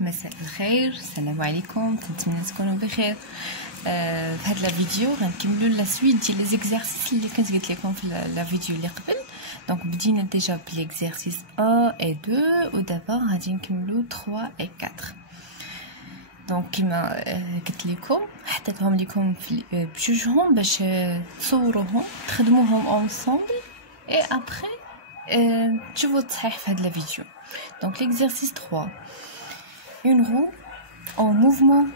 مساء الخير، السلام عليكم، نتمنى تكونوا بخير. في هذا الفيديو غنكملوا لا سويت ديال لي زيكزارسيس اللي كنت قلت لكم في لا فيديو اللي قبل. دونك بدينا ديجا بليكزارسيس 1 و 2 ودابا غادي نكملوا 3 و 4. دونك كما قلت لكم حطيتهم لكم بجوجهم باش تصوروهم تخدموهم اونصومبل اي ابري تشوفوا التصحيح في هذا الفيديو. دونك ليكزارسيس 3، une roue en mouvement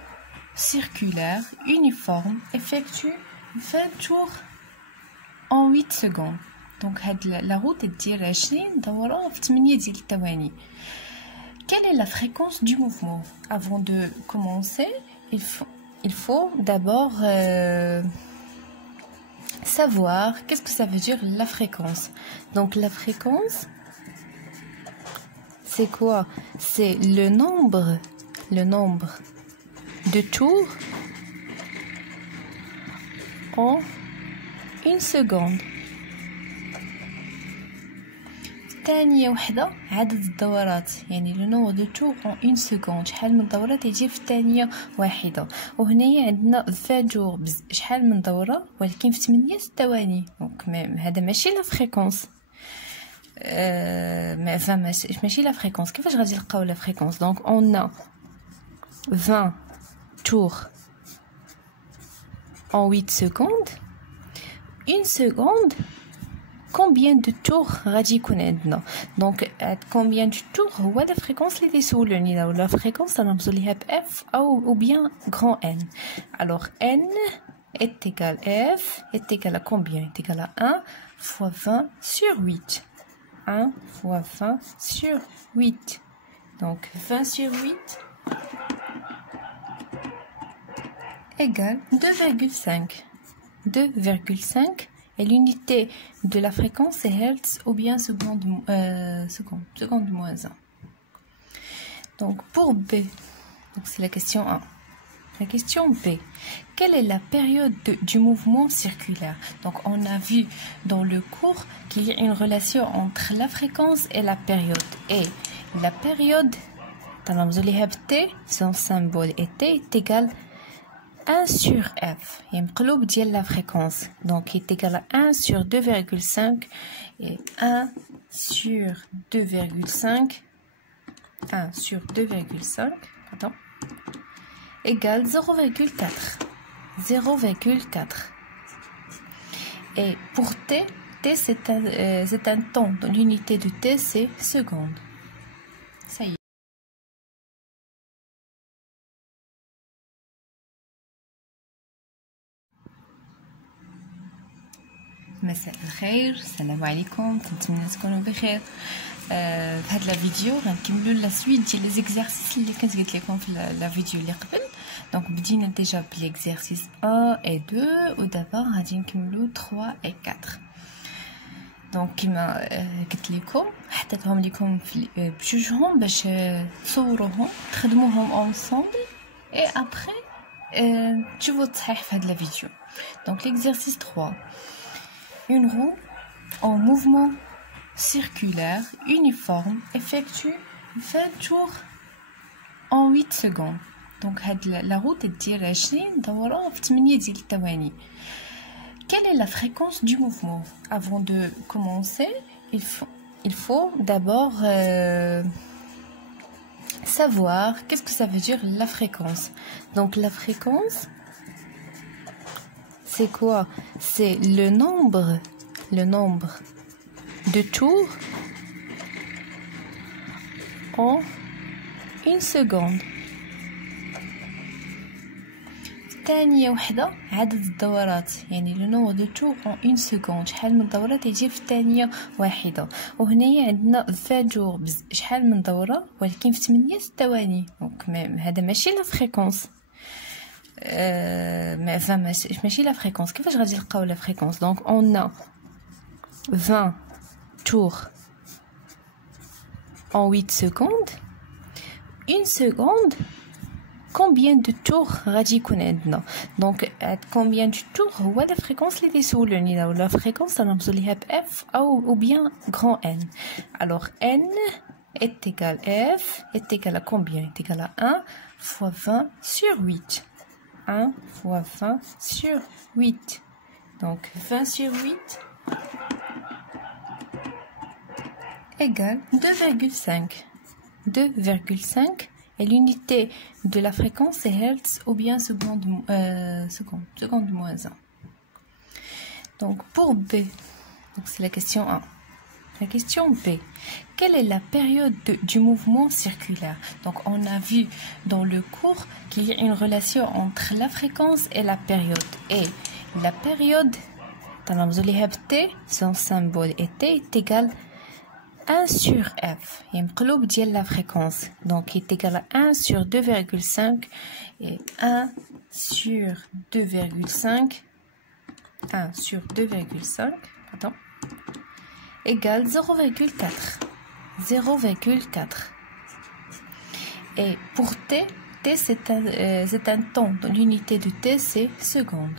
circulaire uniforme effectue 20 tours en 8 secondes. Donc la route est 20 دورة في 8 ديال الثواني. Quelle est la fréquence du mouvement? Avant de commencer, il faut d'abord savoir qu'est-ce que ça veut dire la fréquence. Donc la fréquence, c'est quoi? C'est le nombre de tours en une seconde. ثانية وحدة عدد الدورات، يعني le nombre de tours en une seconde، شحال من دورة تيجي في ثانية واحدة. وهنايا عندنا 20 جور، شحال من دورة ولكن في 8 ثواني. دونك هذا ماشي لا فريكونس، ماشي لا فريكونس. كيفاش غادي نلقاو لا فريكونس؟ دونك on a 20 tours en 8 secondes. Une seconde, combien de tours غادي يكون عندنا؟ دونك combien de tours هو لا فريكونس اللي تسولوني، ولا فريكونس غنرمزو ليها ب f او bien grand n. Alors n est égal à f est égal à combien? Est égal à 1 fois 20 sur 8. 1 fois 20 sur 8. Donc 20 sur 8 égale 2,5. 2,5 et l'unité de la fréquence c'est hertz ou bien seconde moins 1. Donc pour B, donc c'est la question 1. La question B, quelle est la période du mouvement circulaire? Donc on a vu dans le cours qu'il y a une relation entre la fréquence et la période. Et la période, son symbole est T est égal à 1 sur F. Il y a un de la fréquence. Donc il est égal à 1 sur 2,5 et 1 sur 2,5. 1 sur 2,5, pardon, égale 0,4. 0,4. Et pour T, c'est un temps. L'unité de T, c'est seconde. Ça y est. مساء الخير، السلام عليكم، نتمنى تكونوا بخير. في هذا الفيديو غنكملوا لا سويت ديال لي زيكزارسيس اللي كنت قلت لكم في لا فيديو اللي قبل. دونك بدينا ديجا بليكزارسيس 1 و 2 ودابا غادي نكملوا 3 و 4. دونك كما قلت لكم حطيتهم لكم بجوجهم باش تصوروهم تخدموهم اونصومبل اي ابري تشوفوا التصحيح في هذا الفيديو. دونك ليكزارسيس 3، une roue en mouvement circulaire uniforme effectue 20 tours en 8 secondes. Donc la route est 20 دورة في 8 ديال الثواني. Quelle est la fréquence du mouvement? Avant de commencer, il faut d'abord savoir qu'est-ce que ça veut dire la fréquence. Donc la fréquence, c'est quoi? C'est le nombre de tours en une seconde. ثانية وحدة عدد الدورات، يعني le nombre de tours en une seconde، شحال من دورة تيجي في ثانية واحدة. وهنايا عندنا 20 جور، شحال من دورة ولكن في 8 ثواني. دونك هذا ماشي لا فريكونس، ماشي لا فريكونس. كيفاش غادي نلقاو لا فريكونس؟ دونك on a 20 tours en 8 secondes. Une seconde, combien de tours غادي يكون عندنا؟ دونك combien de tours هو لا فريكونس اللي تسولوني، ولا فريكونس غنرمزو ليها ب f او bien grand n. Alors n est égal à F est égal à combien? Est égal à 1 fois 20 sur 8. 1 fois 20 sur 8. Donc 20 sur 8 égale 2,5. 2,5 et l'unité de la fréquence est Hertz ou bien seconde moins 1. Donc pour B, c'est la question 1. La question B, quelle est la période du mouvement circulaire? Donc on a vu dans le cours qu'il y a une relation entre la fréquence et la période. Et la période, T, son symbole est T est égal à 1 sur F. Il y a un de la fréquence. Donc il est égal à 1 sur 2,5 et 1 sur 2,5. 1 sur 2,5, pardon, égale 0,4. 0,4. Et pour T c'est un temps. L'unité de T, c'est seconde.